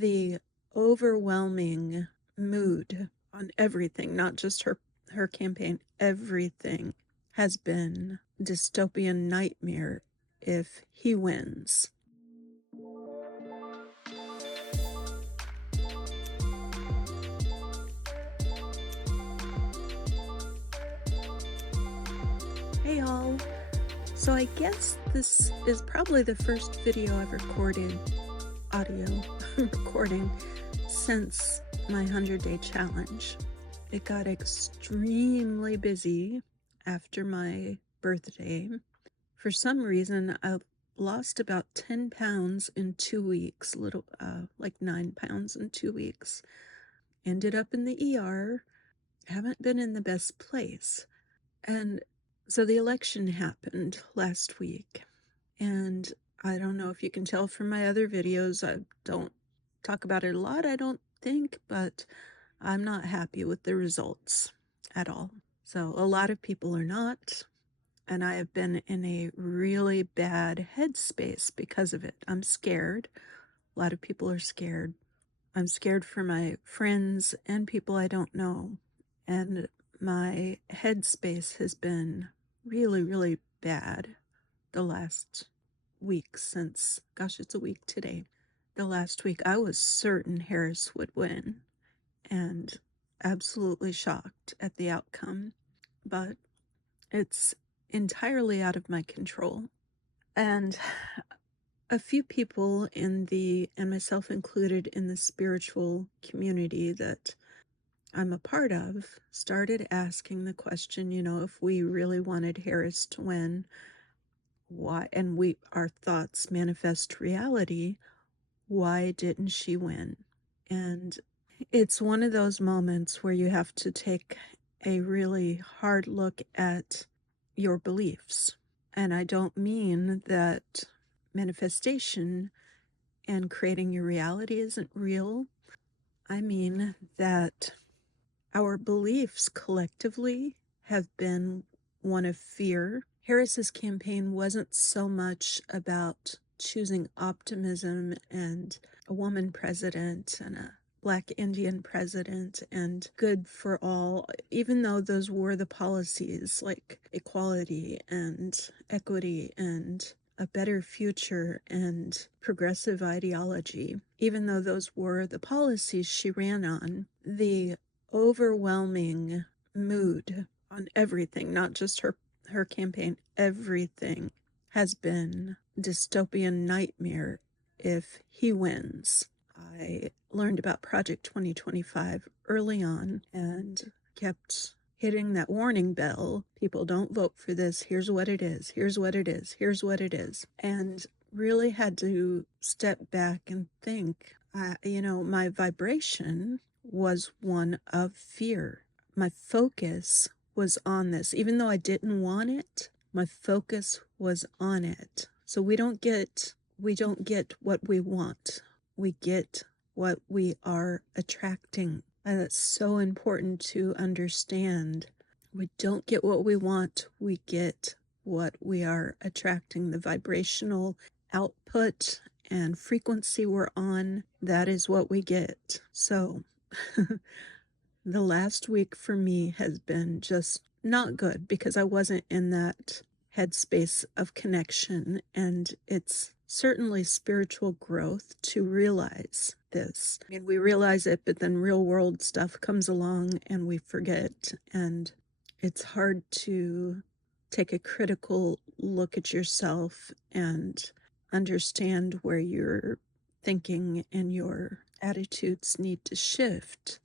the overwhelming mood on everything, not just her campaign, everything has been dystopian nightmare if he wins. Hey y'all. So I guess this is probably the first video I've recorded, audio recording, since my 100-day challenge. It got extremely busy after my birthday. For some reason, I lost about 10 pounds in 2 weeks, like 9 pounds in 2 weeks. Ended up in the ER. Haven't been in the best place. And so the election happened last week, and I don't know if you can tell from my other videos, I don't talk about it a lot, I don't think, but I'm not happy with the results at all. So a lot of people are not, and I have been in a really bad headspace because of it. I'm scared. A lot of people are scared. I'm scared for my friends and people I don't know, and my headspace has been really, really bad the last week since, gosh, it's a week today. The last week, I was certain Harris would win and absolutely shocked at the outcome, but it's entirely out of my control. And a few people and myself included, in the spiritual community that I'm a part of, started asking the question, if we really wanted Harris to win, why, and our thoughts manifest reality, why didn't she win? And it's one of those moments where you have to take a really hard look at your beliefs. And I don't mean that manifestation and creating your reality isn't real. I mean that our beliefs collectively have been one of fear. Harris's campaign wasn't so much about choosing optimism and a woman president and a Black Indian president and good for all, even though those were the policies like equality and equity and a better future and progressive ideology. Even though those were the policies she ran on, the overwhelming mood on everything, not just her campaign, everything has been dystopian nightmare if he wins. I learned about Project 2025 early on and kept hitting that warning bell. People, don't vote for this. Here's what it is. Here's what it is. Here's what it is. And really had to step back and think, my vibration was one of fear. My focus was on this. Even though I didn't want it, my focus was on it. So we don't get what we want. We get what we are attracting. And that's so important to understand. We don't get what we want. We get what we are attracting. The vibrational output and frequency we're on, that is what we get. So the last week for me has been just not good because I wasn't in that headspace of connection, and it's certainly spiritual growth to realize this. I mean, we realize it, but then real world stuff comes along and we forget, and it's hard to take a critical look at yourself and understand where your thinking and your attitudes need to shift,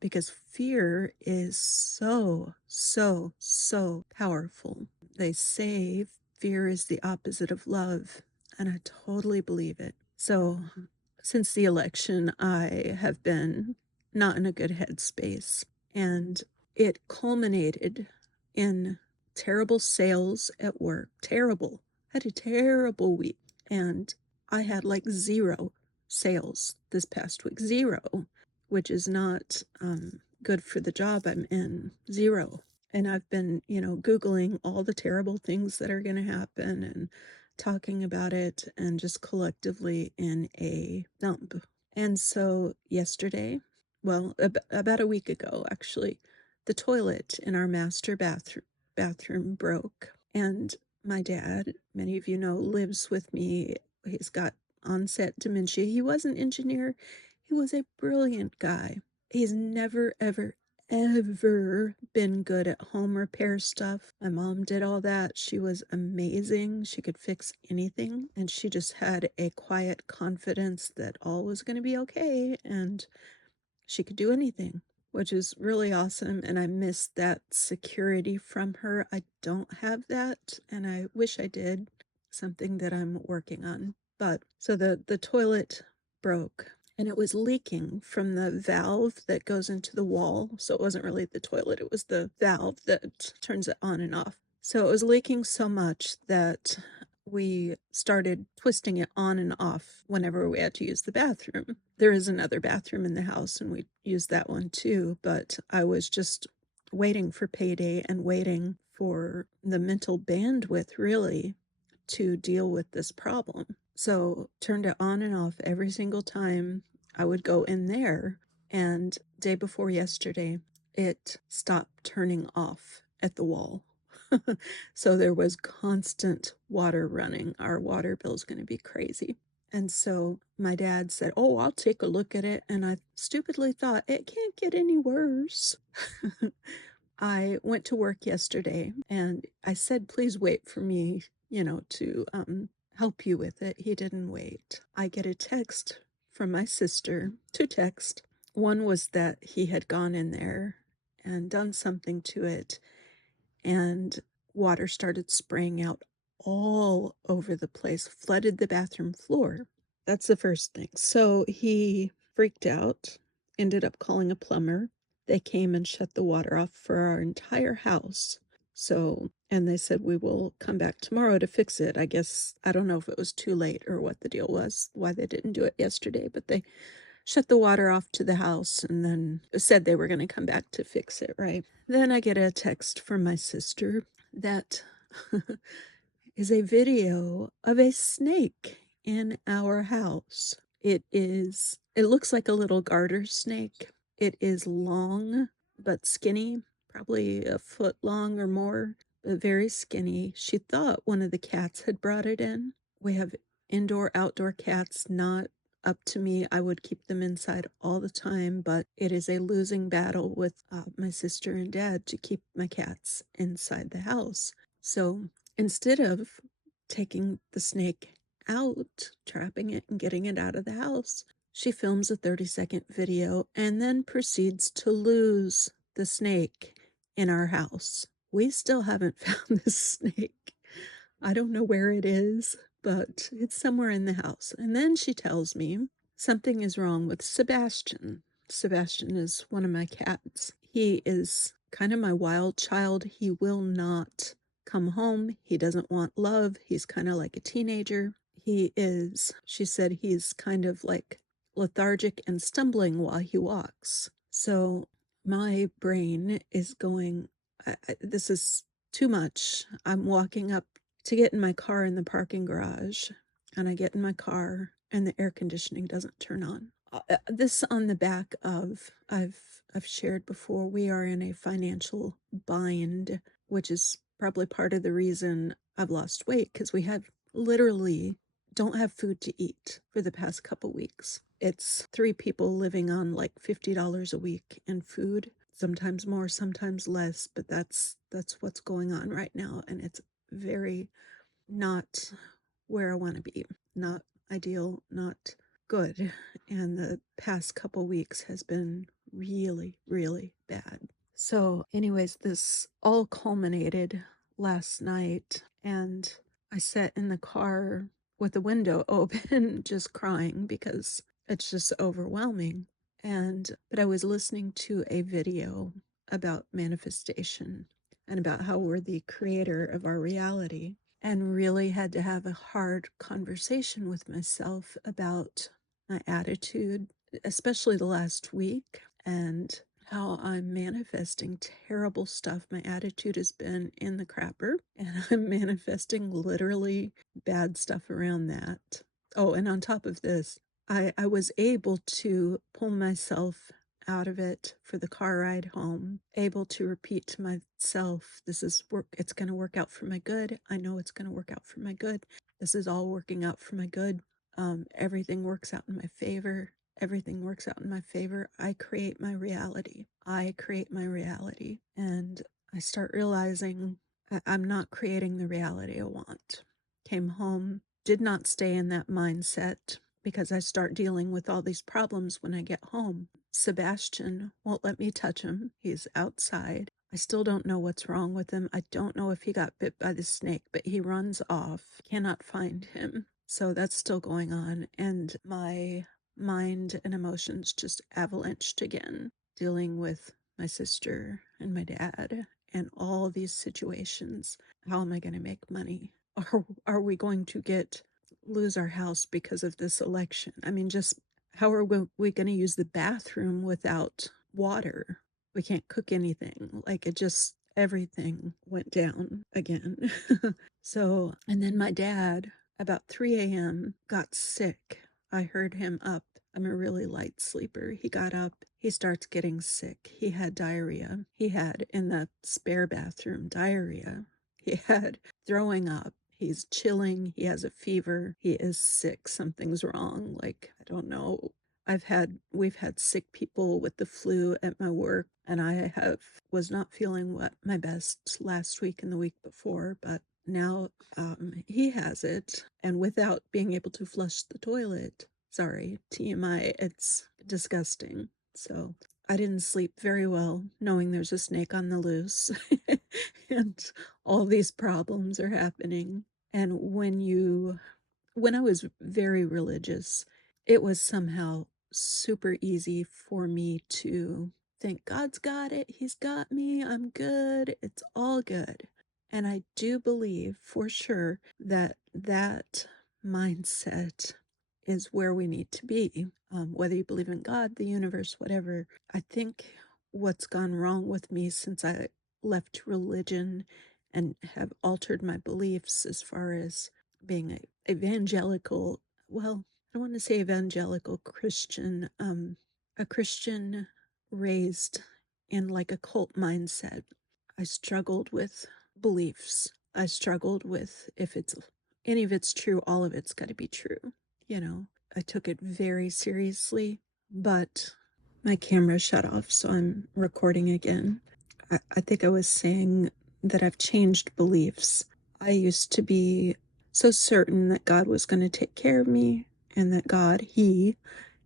because fear is so, so, so powerful. They say fear is the opposite of love, and I totally believe it. So since the election, I have been not in a good headspace, and it culminated in terrible sales at work. Terrible. Had a terrible week, and I had like 0 sales this past week. 0, which is not good for the job I'm in. 0. And I've been, Googling all the terrible things that are going to happen and talking about it, and just collectively in a dump. And so yesterday, well, about a week ago, actually, the toilet in our master bathroom broke. And my dad, many of you know, lives with me. He's got onset dementia. He was an engineer. He was a brilliant guy. He's never, ever, ever been good at home repair stuff. My mom did all that. She was amazing. She could fix anything. And she just had a quiet confidence that all was going to be okay and she could do anything, which is really awesome. And I miss that security from her. I don't have that, and I wish I did. Something that I'm working on. But so the toilet broke and it was leaking from the valve that goes into the wall. So it wasn't really the toilet, it was the valve that turns it on and off. So it was leaking so much that we started twisting it on and off whenever we had to use the bathroom. There is another bathroom in the house and we use that one too, but I was just waiting for payday and waiting for the mental bandwidth really to deal with this problem. So turned it on and off every single time I would go in there. And day before yesterday, it stopped turning off at the wall. So there was constant water running. Our water bill is going to be crazy. And so my dad said, "Oh, I'll take a look at it." And I stupidly thought, it can't get any worse. I went to work yesterday and I said, "Please wait for me, to help you with it." He didn't wait. I get a text from my sister, two texts. One was that he had gone in there and done something to it, and water started spraying out all over the place, flooded the bathroom floor. That's the first thing. So he freaked out, ended up calling a plumber. They came and shut the water off for our entire house. So, and they said, "We will come back tomorrow to fix it." I guess, I don't know if it was too late or what the deal was, why they didn't do it yesterday, but they shut the water off to the house and then said they were going to come back to fix it, right? Then I get a text from my sister that is a video of a snake in our house. It looks like a little garter snake. It is long but skinny, probably a foot long or more, but very skinny. She thought one of the cats had brought it in. We have indoor, outdoor cats, not up to me. I would keep them inside all the time, but it is a losing battle with my sister and dad to keep my cats inside the house. So instead of taking the snake out, trapping it, and getting it out of the house, she films a 30-second video and then proceeds to lose the snake in our house. We still haven't found the snake. I don't know where it is, but it's somewhere in the house. And then she tells me something is wrong with Sebastian. Sebastian is one of my cats. He is kind of my wild child. He will not come home. He doesn't want love. He's kind of like a teenager. She said he's kind of like lethargic and stumbling while he walks. So my brain is going, this is too much. I'm walking up to get in my car in the parking garage, and I get in my car and the air conditioning doesn't turn on. This on the back of I've shared before, we are in a financial bind, which is probably part of the reason I've lost weight, because we have literally don't have food to eat for the past couple weeks. It's three people living on like $50 a week in food, sometimes more, sometimes less, but that's what's going on right now, and it's very not where I want to be. Not ideal, not good. And the past couple weeks has been really, really bad. So, anyways, this all culminated last night, and I sat in the car with the window open, just crying because it's just overwhelming. But I was listening to a video about manifestation and about how we're the creator of our reality, and really had to have a hard conversation with myself about my attitude, especially the last week, and how I'm manifesting terrible stuff. My attitude has been in the crapper, and I'm manifesting literally bad stuff around that. Oh, and on top of this, I was able to pull myself out of it for the car ride home, able to repeat to myself, this is work, it's going to work out for my good. I know it's going to work out for my good. This is all working out for my good. Everything works out in my favor. Everything works out in my favor. I create my reality. I create my reality. And I start realizing I'm not creating the reality I want. Came home, did not stay in that mindset because I start dealing with all these problems when I get home. Sebastian won't let me touch him. He's outside. I still don't know what's wrong with him. I don't know if he got bit by the snake, but he runs off. Cannot find him. So that's still going on. And my mind and emotions just avalanched again, dealing with my sister and my dad and all these situations. How am I going to make money? Are we going to lose our house because of this election? I mean, just how are we going to use the bathroom without water? We can't cook anything. Like it just, everything went down again. So, and then my dad, about 3 a.m., got sick. I heard him up. I'm a really light sleeper. He got up. He starts getting sick. He had diarrhea. He had, in the spare bathroom, diarrhea. He had throwing up. He's chilling. He has a fever. He is sick. Something's wrong. Like, I don't know. We've had sick people with the flu at my work, and was not feeling my best last week and the week before, but now he has it, and without being able to flush the toilet. Sorry, TMI, it's disgusting. So I didn't sleep very well knowing there's a snake on the loose and all these problems are happening. And when I was very religious, it was somehow super easy for me to think God's got it. He's got me. I'm good. It's all good. And I do believe for sure that that mindset is where we need to be. Whether you believe in God, the universe, whatever. I think what's gone wrong with me since I left religion and have altered my beliefs as far as being a evangelical, well, I don't want to say evangelical Christian, a Christian raised in like a cult mindset. I struggled with beliefs. I struggled with if it's any of it's true, all of it's got to be true. You know, I took it very seriously, but my camera shut off, so I'm recording again. I think I was saying that I've changed beliefs. I used to be so certain that God was going to take care of me and that He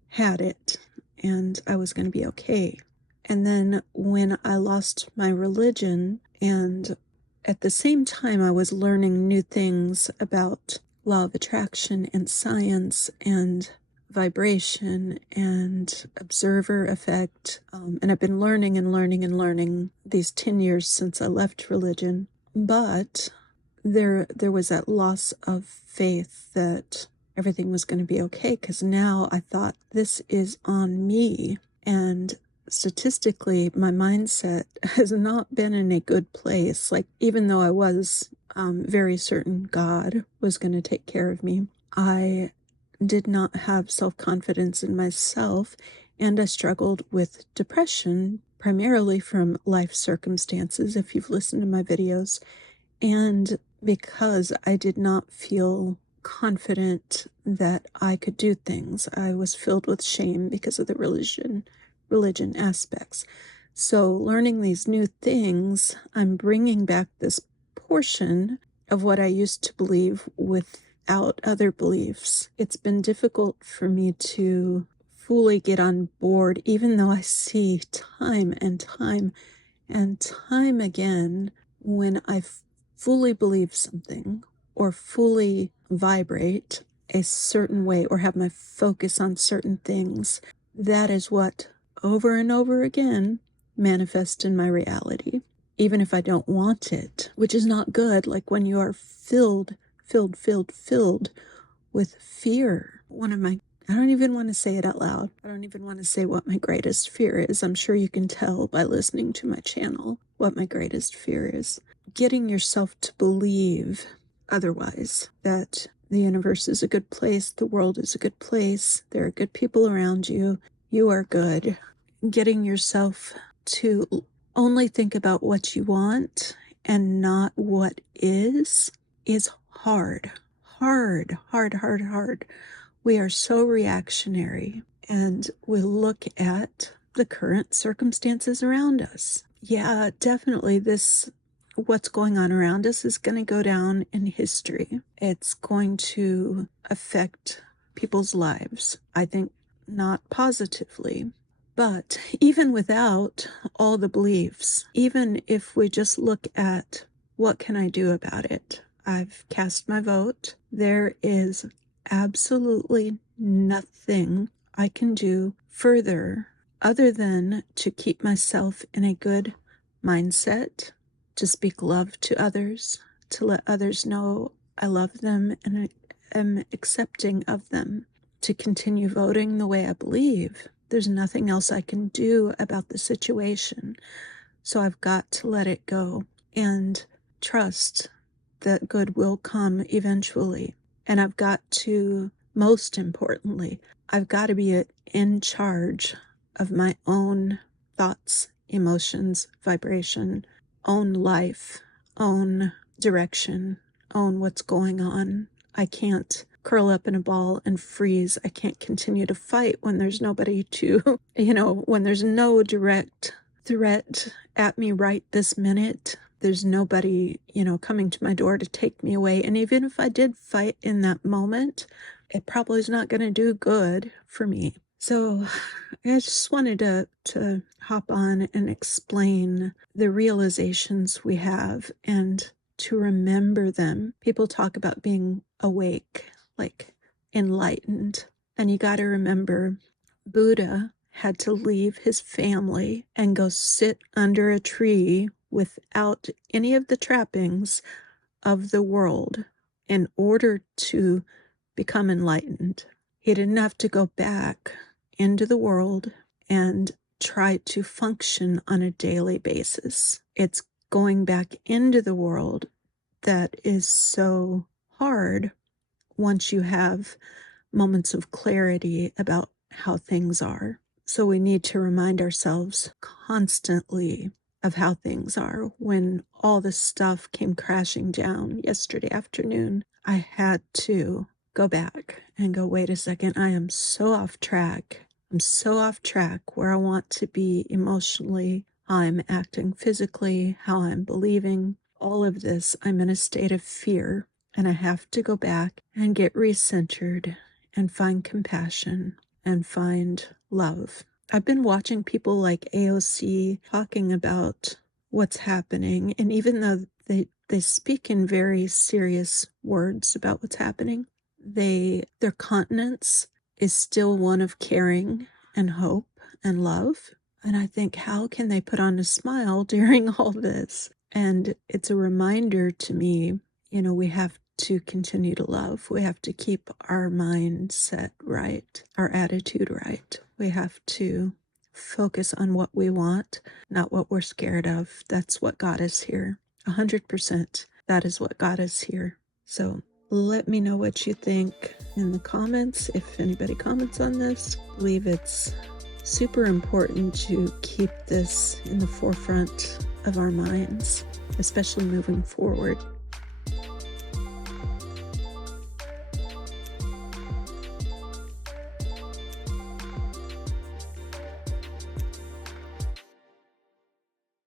had it and I was going to be okay. And then when I lost my religion, and at the same time I was learning new things about law of attraction and science and vibration and observer effect, and I've been learning and learning and learning these 10 years since I left religion. But there was that loss of faith that everything was going to be okay, because now I thought, this is on me. And statistically, my mindset has not been in a good place. Like, even though I was very certain God was going to take care of me, I did not have self-confidence in myself, and I struggled with depression, primarily from life circumstances, if you've listened to my videos. And because I did not feel confident that I could do things, I was filled with shame because of the religion aspects. So learning these new things, I'm bringing back this portion of what I used to believe without other beliefs. It's been difficult for me to fully get on board, even though I see time and time and time again, when I fully believe something or fully vibrate a certain way or have my focus on certain things, that is what over and over again manifests in my reality, even if I don't want it, which is not good. Like when you are filled with fear. I don't even want to say it out loud. I don't even want to say what my greatest fear is. I'm sure you can tell by listening to my channel what my greatest fear is. Getting yourself to believe otherwise, that The universe is a good place. The world is a good place. There are good people around you. You are good. Getting yourself to only think about what you want and not what is hard. Hard, hard, hard, hard. We are so reactionary, and we look at the current circumstances around us. Yeah, definitely what's going on around us is going to go down in history. It's going to affect people's lives. I think not positively, but even without all the beliefs, even if we just look at what can I do about it? I've cast my vote. There is absolutely nothing I can do further other than to keep myself in a good mindset, to speak love to others, to let others know I love them and am accepting of them, to continue voting the way I believe. There's nothing else I can do about the situation. So I've got to let it go and trust that good will come eventually. And I've got to, most importantly, I've got to be in charge of my own thoughts, emotions, vibration, own life, own direction, own what's going on. I can't curl up in a ball and freeze. I can't continue to fight when there's nobody to, when there's no direct threat at me right this minute. There's nobody, coming to my door to take me away. And even if I did fight in that moment, it probably is not going to do good for me. So I just wanted to hop on and explain the realizations we have and to remember them. People talk about being awake, like enlightened. And you got to remember, Buddha had to leave his family and go sit under a tree without any of the trappings of the world in order to become enlightened. He didn't have to go back into the world and try to function on a daily basis. It's going back into the world that is so hard once you have moments of clarity about how things are. So we need to remind ourselves constantly of how things are. When all this stuff came crashing down yesterday afternoon, I had to go back and go, wait a second, I am so off track. I'm so off track where I want to be emotionally, how I'm acting physically, how I'm believing. All of this, I'm in a state of fear, and I have to go back and get recentered and find compassion and find love. I've been watching people like AOC talking about what's happening, and even though they speak in very serious words about what's happening, their countenance is still one of caring and hope and love. And I think, how can they put on a smile during all this? And it's a reminder to me, we have to continue to love. We have to keep our mindset right, our attitude right. We have to focus on what we want, not what we're scared of. That's what got us here. 100%. That is what got us here. So let me know what you think in the comments. If anybody comments on this, I believe it's super important to keep this in the forefront of our minds, especially moving forward.